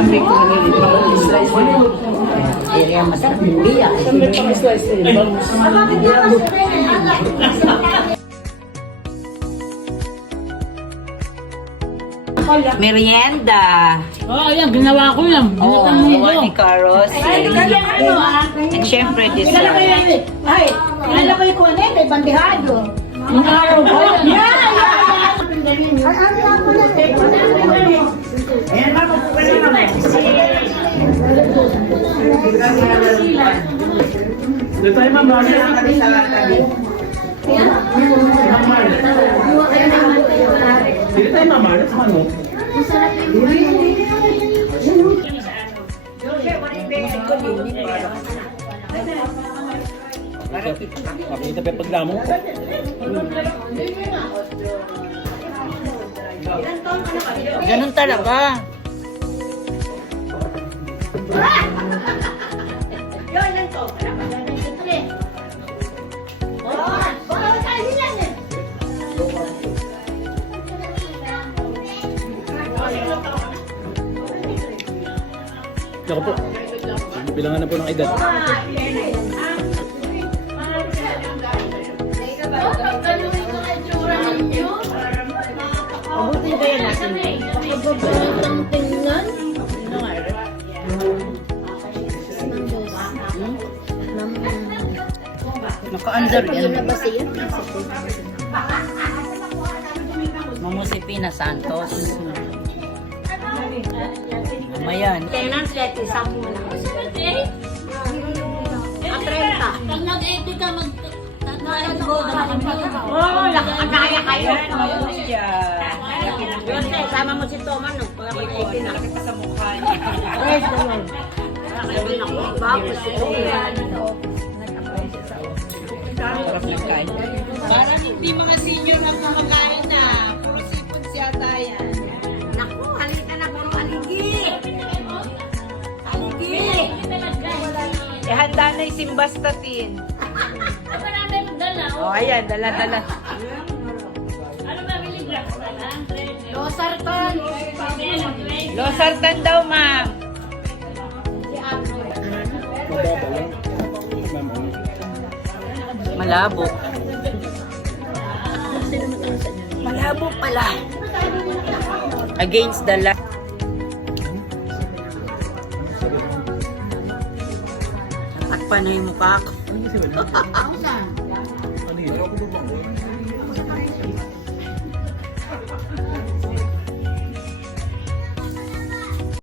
Sambi ko maliliit. Slice na yun. Area masarap yung biyak. Sambi pang slice na yun. Merienda. Oh, ayan, ginawa ko yan. Oo, Ginatang ni Carlos. At syempre, dessert. Ay, kilala ko yung kuwane, kay bandihado. Yung araw ko yan. Dito tayo mama. Dito tayo mama. Let's go. Makita pa yung pagdamo. Ganun talaga. Ako po. Bilangan na po ng edad. Abutin kaya natin. Pagbabayang tingnan. Naka-under yan. Yun na ba siya? Mamusipina Santos. Mayan. Tenan, 7, 10 na. 30. Pag nag-edit ka, Oo, nakakagaya kayo. Yun, Sama mo si Toman, no? Pagkakit na. Sa mukha niya. Yes, naman. Sabi na ko, bago si Toman. sarap ng kain. parang hindi mga senior ang kumakain na. Puro sipon siya tayo. Naku, halika na, puro aligi. Aligi. Handa na yung simbastatin. Marami magdala. Oh, ayan, dala-dala. Ano ba, milligrams na lang? Losartan. Losartan daw, ma'am. Malabo. Malabo pala. Against the light. Natakpan na yung mukha ko.